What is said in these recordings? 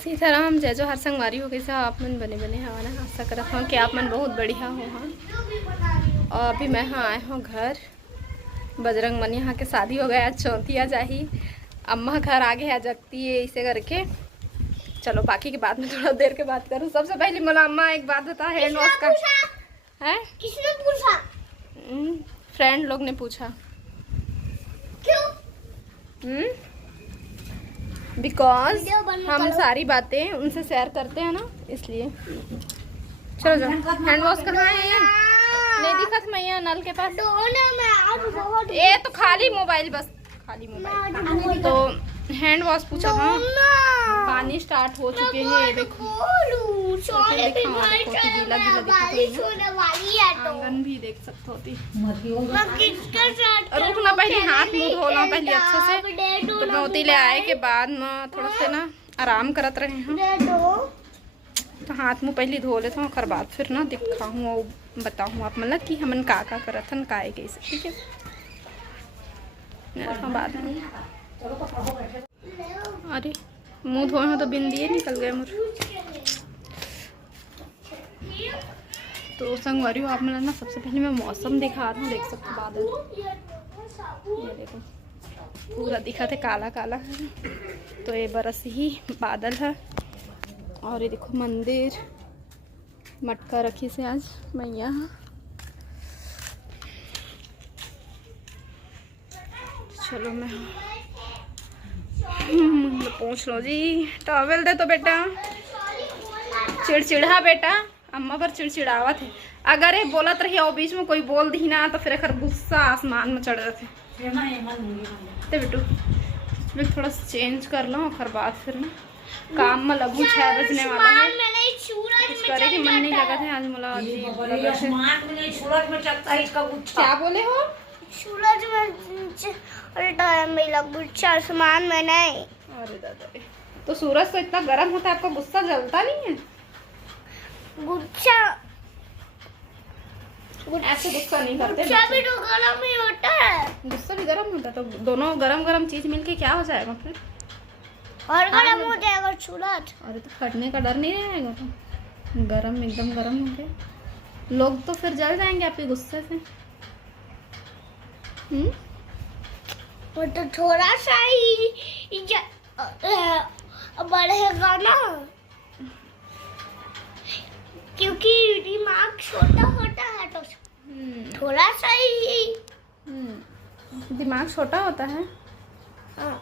सीताराम जय जोहार संगवारी हो कैसे आप मन बने बने हवा ना आशा करत हूँ कि आप मन बहुत बढ़िया हो। हाँ और अभी मैं हाँ आए हूँ घर। बजरंग मन यहाँ के शादी हो गया, चौथिया जाही अम्मा घर आगे है जगती है इसे करके। चलो बाकी की बात में थोड़ा देर के बात करूँ। सबसे पहले मोला अम्मा एक बात बता, हैंड वॉश का है किसने पूछा? फ्रेंड लोग ने पूछा। क्यों? बिकॉज हम सारी बातें उनसे शेयर करते हैं ना, इसलिए। चलो जाओ। हैंड वॉश कहाँ है? नहीं दिखत मैया नल के पास। ये तो खाली मोबाइल, बस खाली मोबाइल। तो हैंड वॉश पूछा था, पानी स्टार्ट हो चुके हैं देखो। आंगन भी देख सकते होती। रुकना पहले, हाथ मुंह धोना पहले अच्छे से। तो मोती ले आए के बाद में थोड़ा से ना आराम करत रहे हैं। तो हाथ मुंह पहले धो लेता हूँ, ओकर बाद फिर ना दिखाऊँ और बताऊँ आप मतलब कि हमन का करत हन का कैसे, ठीक है। बाद में अरे मुंह धोए हो तो बिंदिए निकल गए मुझे। तो संगवारी हो आप मतलब ना, सबसे पहले मैं मौसम दिखा दूँ। देख सकते बादल, ये देखो पूरा दिखा थे काला काला है। तो ये बरस ही बादल है। और ये देखो मंदिर मटका रखी से आज मैया। चलो मैं पूछ लो जी। टॉवेल दे तो बेटा, चिड़चिड़ा बेटा अम्मा पर चिड़चिड़ावा थे। अगर ये बोलत रही और बीच में कोई बोल दी ना तो फिर अखर गुस्सा आसमान में चढ़ रहे थे। बेटू मैं थोड़ा चेंज कर लो, और बाद फिर ना काम में लगू। 6 बजने वाला है, कुछ करे की मन नहीं लगा था आज मला। क्या बोले हो? सूरज में आसमान में नहीं। अरे दादा, तो सूरज तो इतना गर्म होता है, आपका गुस्सा जलता नहीं है? गुस्सा ऐसे गुस्सा नहीं करते। गुस्सा भी तो गर्म ही होता है। गुस्सा भी गर्म होता है, तो दोनों गरम गरम चीज मिलके क्या हो जाएगा फिर? और गर्म हो जाएगा सूरज। अरे तो फटने का डर नहीं रहेगा? तो गरम एकदम गरम हो गए लोग तो फिर जल जाएंगे आपके गुस्से से। वो तो थोड़ा सा ही बढ़ेगा ना, क्योंकि दिमाग छोटा होता है तो थोड़ा सा ही। दिमाग छोटा होता है। हाँ।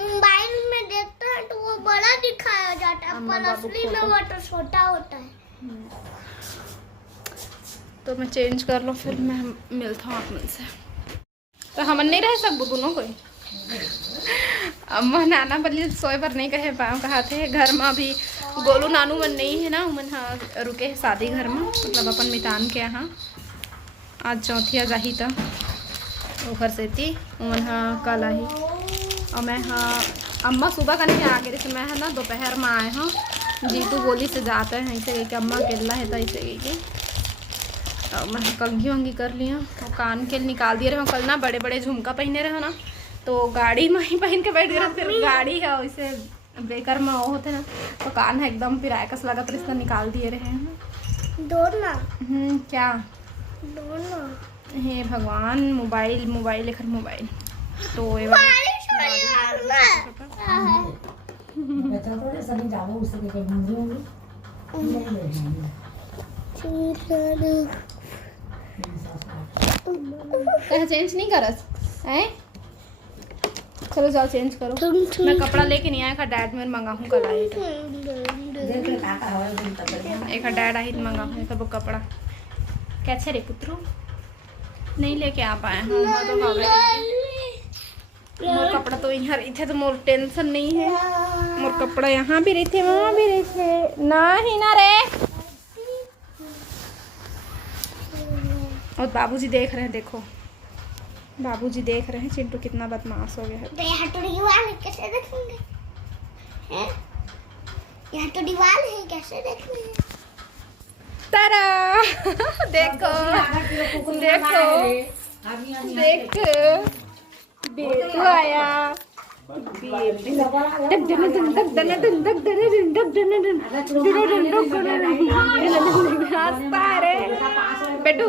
मोबाइल में देखते हैं तो वो बड़ा दिखाया जाता है, पर असली में वो तो छोटा होता है। तो मैं चेंज कर लो, फिर मैं मिलता हूँ आप मन से। तो हम नहीं रह सकते दोनों कोई। अम्मा नाना बल्ली सोए पर नहीं कहे पाओ कहा थे। घर में अभी गोलू नानू मन नहीं है ना, उमन हाँ रुके है शादी घर में, मतलब अपन मितान के यहाँ। आज चौथिया जाही था घर से थी उमन हाँ कल आई। और मैं हाँ अम्मा सुबह का नहीं आ गई थी, मैं है ना दोपहर में आए हाँ। जीतू बोली से जाते हैं ऐसे गई कि अम्मा अकेला है तो ऐसे गई कि मैं कंघी वंगी कर लिया और कान के निकाल दिए रहे। कल ना बड़े बड़े झुमका पहने रहे ना, तो गाड़ी में ही पहन के बैठ गए। फिर गाड़ी है वैसे ब्रेकर में वो होते ना, तो कान है एकदम फिर आयकस लगा तो इसका निकाल दिए रहे हैं। दोनों क्या दोनों? हे भगवान, मोबाइल मोबाइल लेकर मोबाइल। तो ये चेंज नहीं करस है? चलो जाओ चेंज करो। मैं कपड़ा लेके नहीं आया था, डैड में मंगाऊँ कल आए एक डैड आई मंगा हूँ वो कपड़ा। कैसे रे पुत्रो नहीं लेके आ पाए हैं। मोर कपड़ा तो यहाँ रही थे तो मोर टेंशन नहीं है। मोर कपड़ा यहाँ भी रही थे वहाँ भी रही थे ना ही ना रे। और बाबूजी देख रहे हैं, देखो बाबूजी देख रहे हैं चिंटू कितना बदमाश हो गया है। तो यहाँ तो दीवार है, कैसे देखेंगे? यहाँ तो दीवार है, कैसे देखेंगे? तारा देखो देखो देखो बेटू आया, बेटू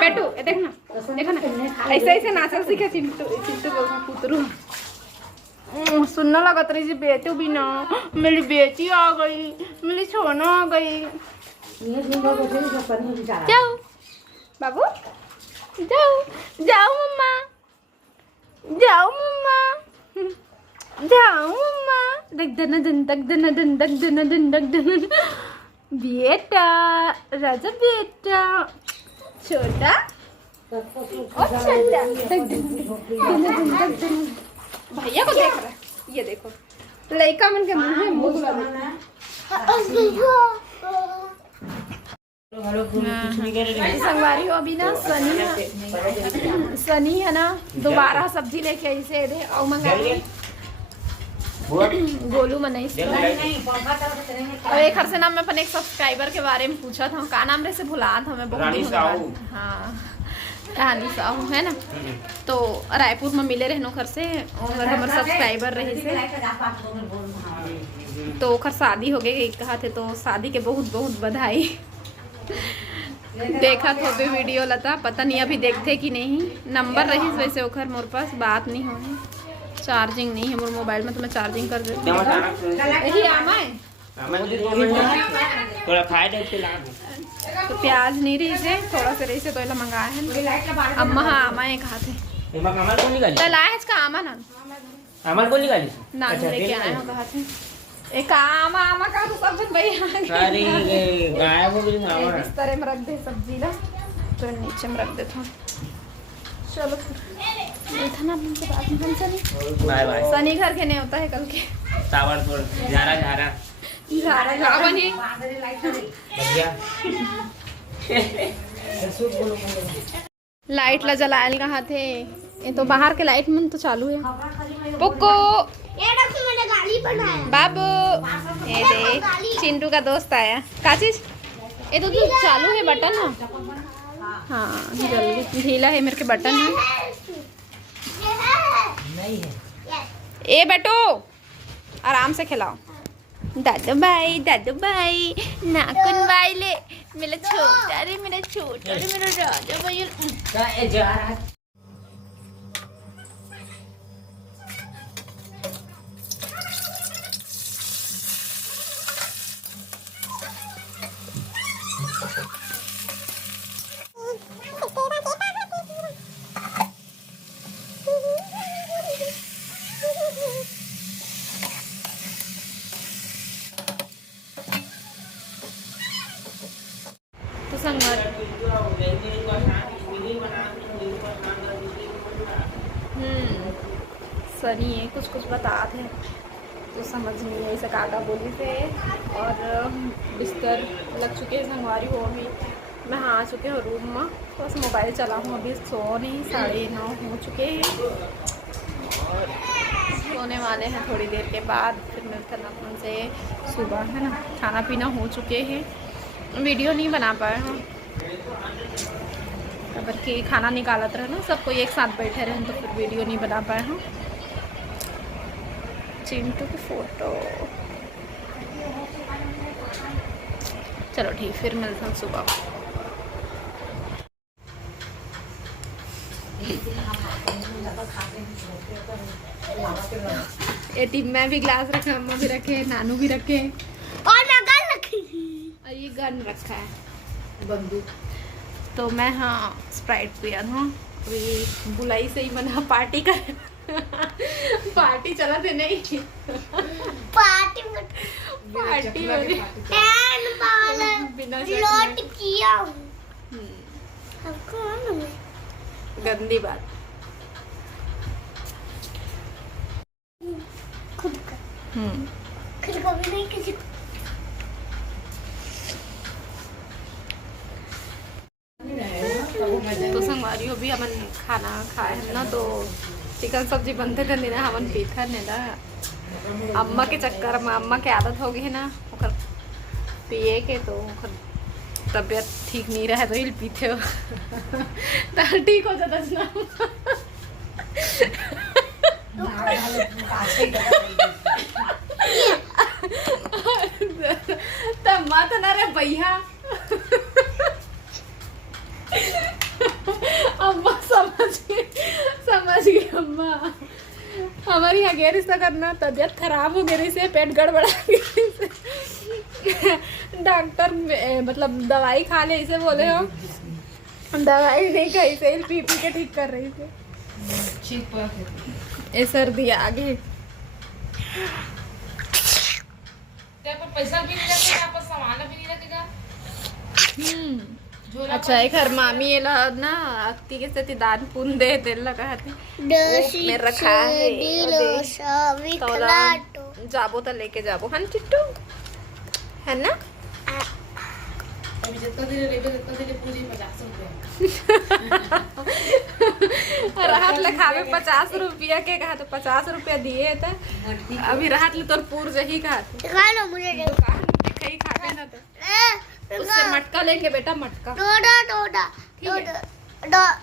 बेटू देखना देखो ना ऐसे ऐसे नाचल सीखे चिंटू चिंटू पुतरू सुनने लगा तेरी जी बेटू भी ना मेरी बेटी आ गई मेरी छोना आ गई जाओ बाबू जाओ जाओ मम्मा जाओ मम्मा जाओ मम्मा दक दन दन दक दन दन दक दन दन दक दन बेटा राजा बेटा छोटा और छोटा भैया को देख रहा है ये देखो लड़का मन के मुंह में मुंह लगा संगवारी हो अभी ना सनी है ना दोबारा सब्जी लेके आई से दे और मंगा गोलू मनाई और एक हर से नाम मैं अपने एक सब्सक्राइबर के बारे में पूछा था का नाम रहे से भुला था मैं बहुत हाँ कहानी साहू है ना तो रायपुर में मिले रहनो घर से और हमारे सब्सक्राइबर रहे से तो ओखर शादी हो गई कहा थे तो शादी के बहुत बहुत बधाई देखा तो भी वीडियो लता पता नहीं अभी देखते कि नहीं नंबर रही वैसे ओखर मोर पास बात नहीं हो चार्जिंग नहीं है मोर मोबाइल में तो मैं चार्जिंग कर देती हूँ यही आमा है थोड़ा खाए दे तो प्याज नहीं रही से थोड़ा सा रही से तो इला मंगाया है अम्मा हाँ आमा है कहा थे अमर कौन निकाली तलाए इसका आमा ना अमर कौन निकाली नानू लेके आए हो कहा थे एक आमा आमा का तो सब जन भाई अरे गायब हो गई अमर इस तरह में रख दे सब्जी ला तो नीचे में रख दे थोड़ा चलो फिर ये था ना अपन के बाद में हम सनी बाय बाय सनी घर के नहीं होता है कल के टावर पर झारा झारा झारा झारा बनी बढ़िया लाइट ला जलायल कहाँ थे ये तो बाहर के लाइट में तो चालू है पुक्को ये देखो मैंने गाली बनाया बाबू ये देख चिंटू का दोस्त आया का चीज ये तो चालू है बटन ना हाँ जल्दी ढीला है मेरे के बटन है ए बेटो आराम से खिलाओ दादू भाई नाखून भाई ले मेरा छोटा रे मेरा राजा भाई तो संगत सनी है कुछ बता थे तो समझ नहीं है ऐसा काका बोली थे और बिस्तर लग चुके हैं संगवारी हो अभी मैं हाँ आ चुके हूँ रूम में बस मोबाइल चला हूँ अभी सो नहीं 9:30 हो चुके हैं और सोने वाले हैं थोड़ी देर के बाद फिर मिलकर अपन से सुबह है ना खाना पीना हो चुके हैं वीडियो नहीं बना पाए हैं अगर कि खाना निकालत रहे ना सबको एक साथ बैठे रहे तो फिर वीडियो नहीं बना पाए हैं चिंटू की फोटो चलो ठीक फिर मिलते हैं सुबह ये टीम में भी ग्लास रखे अम्मा भी रखे नानू भी रखे और नगल रखी और ये गन रखा है बंदूक तो मैं हाँ स्प्राइट पिया था अभी बुलाई से ही बना पार्टी कर पार्टी चला थे नहीं पार्टी हो रही एंड बाल बिना लोट किया हमको गंदी बात खुद कभी नहीं किसी तो संगवारी हो भी हमन खाना खाए हैं ना तो चिकन सब्जी बनते थे ना हमन पीथर ने ना अम्मा के चक्कर में अम्मा के आदत हो गई है ना ओकर पिए के तो ओकर तबीयत ठीक नहीं रहे तो हिल पीते हो तो ठीक हो जाता ना तब मत ना रे भैया। अम्मा समझ गई अम्मा। हमारे यहाँ गैर रिश्ता करना, तबीयत खराब हो गई से, पेट गड़बड़ा गई से, डॉक्टर मतलब दवाई खा ले इसे बोले हो, दवाई नहीं खाई से पी के ठीक कर रही थी। ए सर्दी आगे पैसा भी नहीं रखेगा, सामान भी नहीं रखेगा। अच्छा एक हर मामी ये ना अक्ति के साथ दान पुन दे दिल लगा है मेरे रखा है जाबो तो लेके जाबो हन चिट्टू है ना। अभी जितना दिन रेबे जितना दिन पूरी 50 रुपया राहत लखावे 50 रुपया के कहा तो 50 रुपया दिए थे। अभी राहत ले तोर पूर जही कहा खा लो मुझे दे। दुकान पे कहीं खावे ना तो उससे मटका लेंगे बेटा, मटका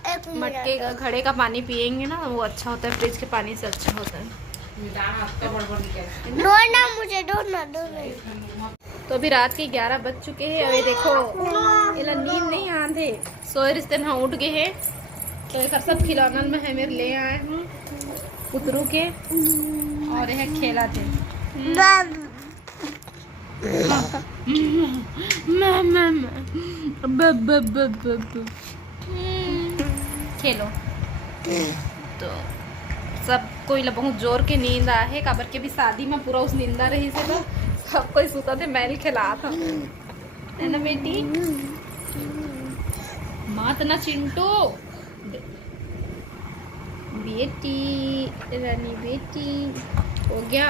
एक मटके का घड़े का पानी पियेंगे ना वो अच्छा होता है, फ्रिज के पानी से अच्छा होता है। तो अभी रात के 11 बज चुके हैं। अभी देखो इला नींद नहीं आंधे सोए रिश्ते में उठ गए हैं। तो एक सब खिलौना में है मेरे ले आए हूँ पुतरू के, और यह खेला थे खेलो। तो सब कोई बहुत जोर के नींद आ है, काबर के भी शादी में पूरा उस नींदा रही से तो सब कोई सुता थे, मैल खिला था है ना बेटी। मात ना चिंटू बेटी, रानी बेटी। हो गया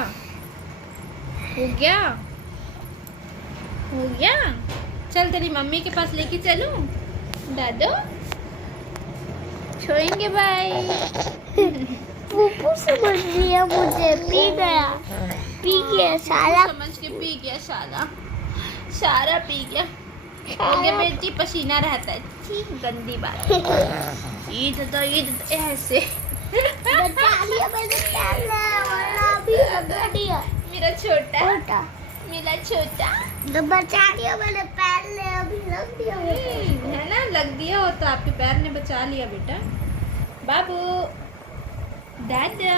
हो गया हो गया। चल तेरी मम्मी के पास लेके चलूं दादू, छोड़ेंगे भाई। पुप्पू समझ लिया मुझे, पी गया सारा समझ के पी गया, सारा पी गया। हो गया बेटी, पसीना रहता है। ठीक गंदी बात। ईद तो ऐसे बचा लिया मैंने, वरना अभी लगा दिया मेरा छोटा छोटा मेरा छोटा तो बचा लिया मैंने, पैर ले अभी लग दिया है ना, लग दिया होता, आपके पैर ने बचा लिया बेटा। बाबू दादू,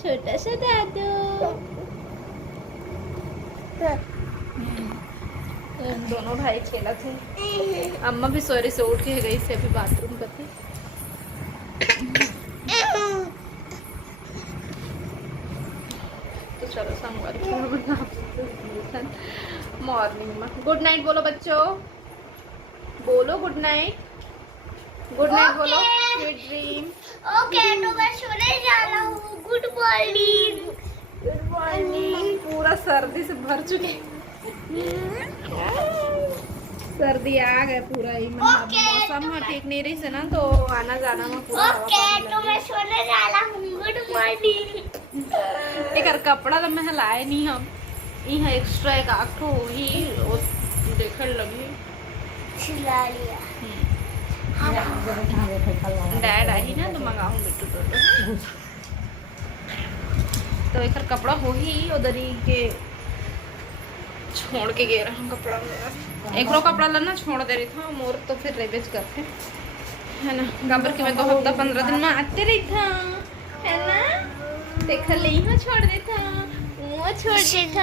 छोटा सा दादू। दोनों भाई खेला थे। अम्मा भी सोरे से उठ के गई से अभी बाथरूम करती। तो चलो मॉर्निंग में गुड नाइट बोलो बच्चों, बोलो गुड नाइट, गुड नाइट बोलो, स्वीट ड्रीम। ओके तो मैं सोने जा रहा हूँ। Good morning. Good morning. पूरा सर्दी से भर चुके, सर्दी आ गए पूरा ही। मौसम ठीक नहीं रही से ना, तो आना जाना में पूरा ओके तो मैं सोने जा रहा हूँ। Good morning. एक कपड़ा तो मैं लाए नहीं, हम यहाँ एक्स्ट्रा एक आठ ही देखने लगी छिला लिया। डैड आई ना तो मंगाऊं बिट्टू तो एक कपड़ा हो ही उधर ही के छोड़ के गए रहा हूँ कपड़ा मेरा। एक रो कपड़ा लाना छोड़ दे रही था मोर, तो फिर रेबेज करते है ना। गाबर के मैं 2 हफ्ता 15 दिन में आते रही था है ना, देख ले ही छोड़ देता वो छोड़ देता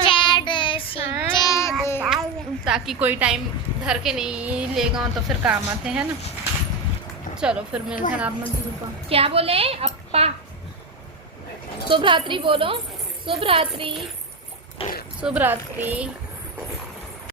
ताकि कोई टाइम धर के नहीं लेगा तो फिर काम आते हैं ना। चलो फिर मिलते हैं आप मंदिर का। क्या बोले अप्पा? शुभ रात्रि बोलो, शुभ रात्रि, शुभ रात्रि।